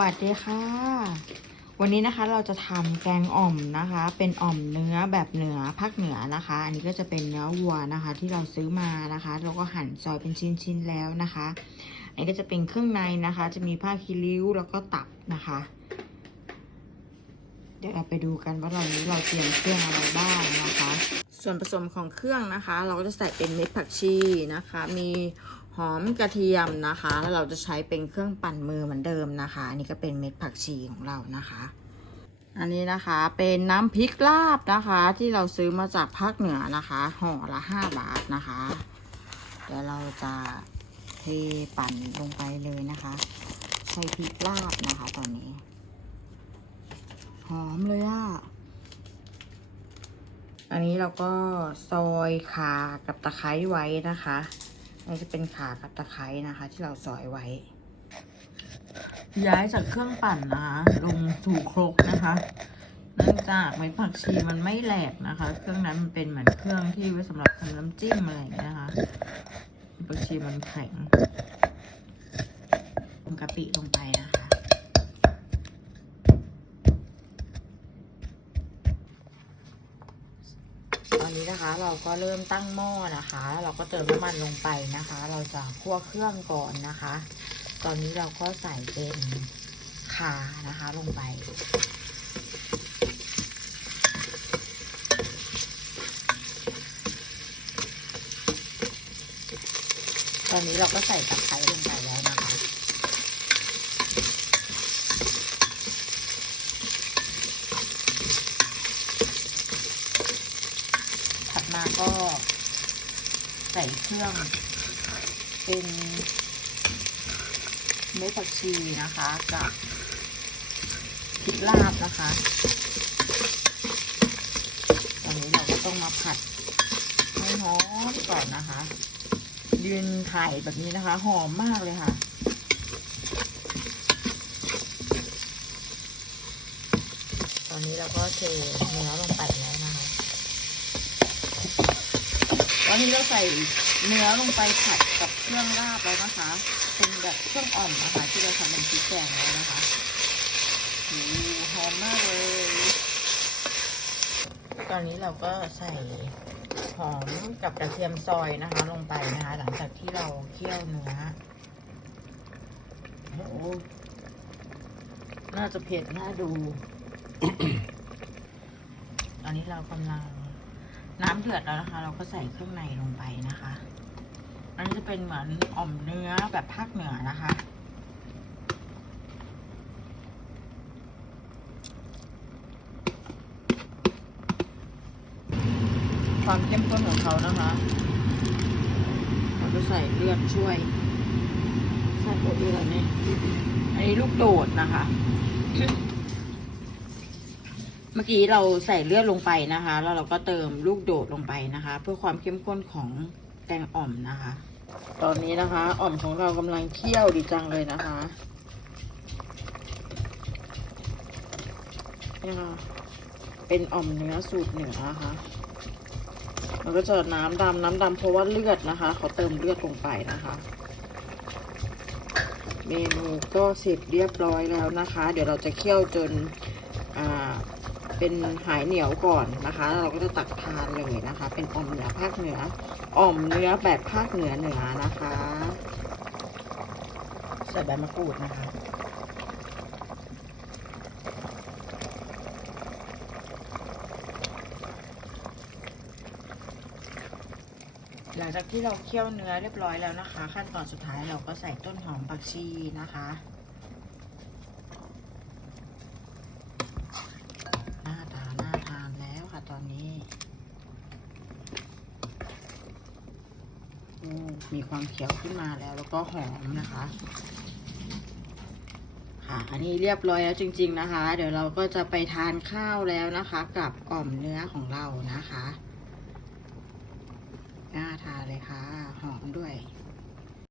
สวัสดีค่ะ วันนี้นะคะเราจะทำแกงอ่อมนะคะ เป็นอ่อมเนื้อแบบเหนือภาคเหนือนะคะ อันนี้ก็จะเป็นเนื้อวัวนะคะ ที่เราซื้อมานะคะแล้วก็หั่นซอยเป็นชิ้นๆแล้วนะคะ อันนี้ก็จะเป็นเครื่องในนะคะ จะมีผ้าคีริ้วแล้วก็ตับนะคะ เดี๋ยวเราไปดูกันว่าเรานี้เราเตรียมเครื่องอะไรบ้างนะคะ ส่วนผสมของเครื่องนะคะ เราก็จะใส่เป็นเม็ดผักชีนะคะ มี หอมกระเทียมนะคะ แล้วเราจะใช้เป็นเครื่องปั่นมือเหมือนเดิมนะคะ อันนี้ก็เป็นเม็ดผักชีของเรานะคะ อันนี้นะคะเป็นน้ำพริกลาบนะคะ ที่เราซื้อมาจากภาคเหนือนะคะ ห่อละห้าบาทนะคะ เดี๋ยวเราจะเทปั่นลงไปเลยนะคะ ใส่พริกลาบนะคะ ตอนนี้ หอมเลยอะอันนี้เราก็ซอยขากับตะไคร้ไว้นะคะ นี่จะเป็นขากับตะไคร้นะคะ ที่เราซอยไว้ ย้ายจากเครื่องปั่นนะคะลงสู่ครกนะคะเนื่องจากเม็ดผักชีมันไม่แหลกนะคะ เครื่องนั้นมันเป็นเหมือนเครื่องที่ไว้สำหรับทำน้ำจิ้มอะไรอย่างเงี้ยนะคะผักชีมันแข็งลงกะปิลงไปนะคะ ตอนนี้นะคะเราก็เริ่มตั้งหม้อนะคะ เราก็เติมน้ำมันลงไปนะคะ เราจะคั่วเครื่องก่อนนะคะ ตอนนี้เราก็ใส่เป็นขานะคะลงไป ตอนนี้เราก็ใส่ตะไคร้ลงไปแล้วนะคะ ถัด มาก็ใส่เครื่อง เป็นเม็ดผักชีนะคะกับพริกลาบนะคะตอนนี้เราก็ต้องมาผัดให้หอมก่อนนะคะยืนถ่ายแบบนี้นะคะ หอมมากเลยค่ะตอนนี้เราก็เทเนื้อลงไปแล้วนะคะ ตอนนี้เราใส่เนื้อลงไปผัดกับเครื่องลาบแล้วนะคะ เป็นแบบเครื่องอ่อมนะคะที่เราทำเป็นพริกแกงแล้วนะคะโอ้หหอมมากเลย ตอนนี้เราก็ใส่หอมกับกระเทียมซอยนะคะ ลงไปนะคะ หลังจากที่เราเคี่ยวเนื้อโอ้โหน่าจะเผ็ดน่าดูตอนนี้เรากำลัง น้ำเดือดแล้วนะคะ เราก็ใส่เครื่องในลงไปนะคะอันนี้จะเป็นเหมือนอ่อมเนื้อแบบภาคเหนือนะคะ ความเข้มข้นของเขานะคะเราจะใส่เลือดช่วย ใส่โอเลือดนี่อันนี้ลูกโดดนะคะ เมื่อกี้เราใส่เลือดลงไปนะคะ แล้วเราก็เติมลูกโดดลงไปนะคะ เพื่อความเข้มข้นของแกงอ่อมนะคะ ตอนนี้นะคะ อ่อมของเรากำลังเคี่ยวดีจังเลยนะคะนี่ค่ะเป็นอ่อมเนื้อสูตรเหนือนะคะมันก็จะน้ำดำน้ำดำเพราะว่าเลือดนะคะเขาเติมเลือดลงไปนะคะ เมนูก็เสร็จเรียบร้อยแล้วนะคะ เดี๋ยวเราจะเคี่ยวจนอ่า เป็นหายเหนียวก่อนนะคะแล้วเราก็จะตักทานเลยนะคะ เป็นอ่อมเหนือภาคเหนืออ่อมเนื้อแบบภาคเหนือเหนือนะคะใส่ใบมะกรูดนะคะหลังจากที่เราเคี่ยวเนื้อเรียบร้อยแล้วนะคะ ขั้นตอนสุดท้ายเราก็ใส่ต้นหอมผักชีนะคะ หน้าตาน่าทานแล้วค่ะตอนนี้โอ้ มีความเขียวขึ้นมาแล้ว แล้วก็หอมนะคะ ค่ะอันนี้เรียบร้อยแล้วจริง ๆนะคะ เดี๋ยวเราก็จะไปทานข้าวแล้วนะคะ กับอ่อมเนื้อของเรานะคะน่าทานเลยค่ะ หอมด้วย